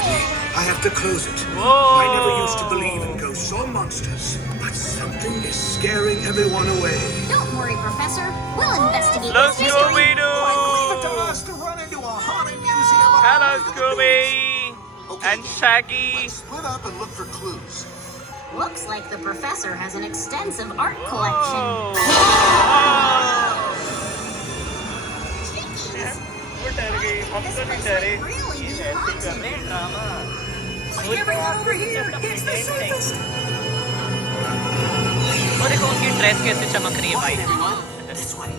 Shaggy. I have to close it. Whoa. I never used to believe in ghosts or monsters, but something is scaring everyone away. Don't worry, Professor. We'll investigate Look, this mystery. Scooby-Doo! Leave it to us to run into a haunted museum. Hello, Scooby! And Shaggy! Let's split up and look for clues. Looks like the Professor has an extensive art collection. वो डर गई हम तो नहीं डरे ये ऐसे कर रहे हैं drama Everyone over here! It's the surface! और देखो उनकी ड्रेस कैसे चमक रही है भाई This way.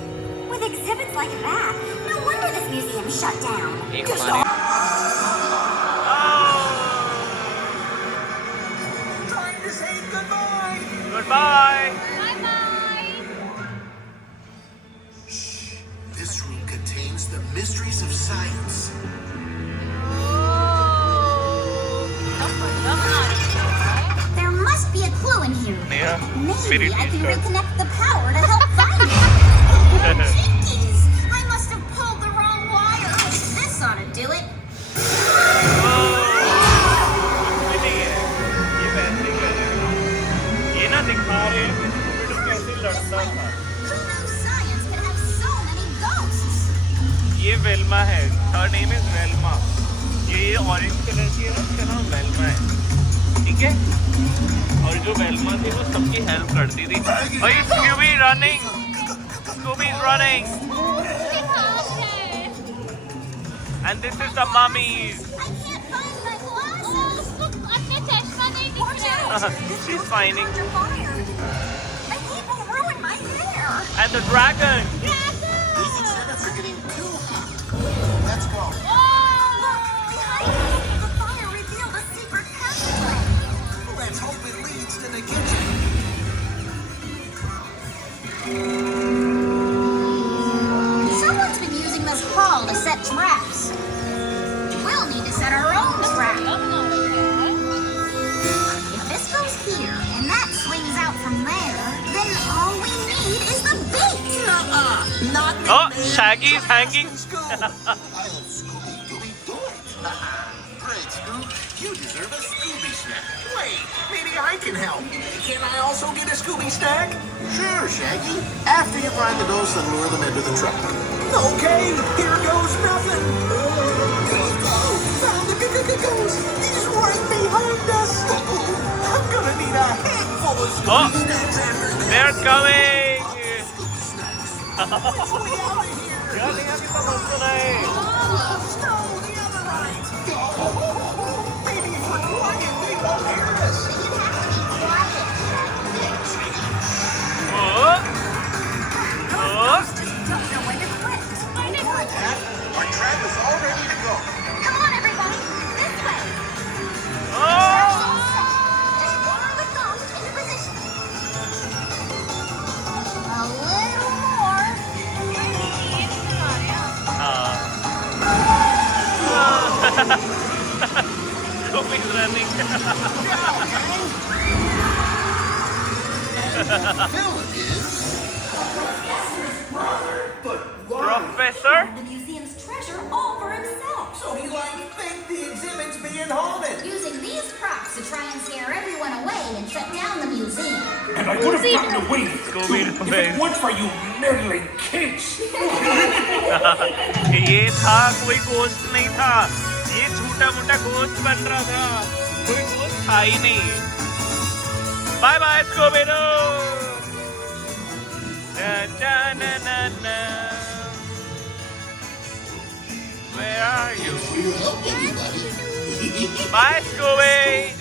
With exhibits like that, no wonder this museum shut down. एक हमारे Trying to say goodbye! Goodbye. This room contains the mysteries of science. There must be a clue in here. Yeah. Maybe I can reconnect the power to help find it. Jinkies! I must have pulled the wrong wire. This ought to do it. ये ना दिखा रहे हैं कि Scooby-do कैसे लड़ता था Who knows science can have so many ghosts? ये वेल्मा है her name is वेल्मा ये ऑरेंज कलर की है ना इसका नाम वेल्मा है ठीक है और जो वेल्मा थी वो सबकी हेल्प करती थी ओए Scooby running Scooby is running and this is the mummies I can't find my glasses. अपने चश्मा नहीं दिख रहा she's finding Fire. My people ruined my hair. and the dragon These exhibits are getting too hot. Let's go. Look, behind us, the fire revealed a secret passageway. Let's hope it leads to the kitchen. Someone's been using this hall to set traps. We'll need to set our own trap. If this goes here and that swings out from there, then all we need is the bait. Not oh Shaggy's hanging I'll Scooby-Doo it. Great, Scoop. You deserve a Scooby snack. Wait, maybe I can help. Can I also get a Scooby snack? Sure, Shaggy. After you find the ghosts and lure them into the trap. Okay, here goes nothing. Found the ghost. He's right behind us. I'm gonna need a handful of Scooby snacks after this. they're coming Which way out of here? यार यहाँ की समझ तो नहीं No, the other right. Maybe if we're quiet, they won't hear us. oh oh Don't know when to quit. Dad, our trap is all ready to go. Come on, everybody. This way. oh Just follow the ghost into position. A little more. Scooby's running Philip is. But Professor The museum's treasure all for himself. So he think the exhibit's being haunted. Using these props to try and scare everyone away and shut down the museum. And I would have gotten away with it too Scooby-Doo if it weren't for you meddling kids. ये था कोई गोश्त नहीं था ये छोटा मोटा गोश्त बन रहा था कोई गोश्त था ही नहीं bye bye Scooby Doo Where are you? Bye, Scooby!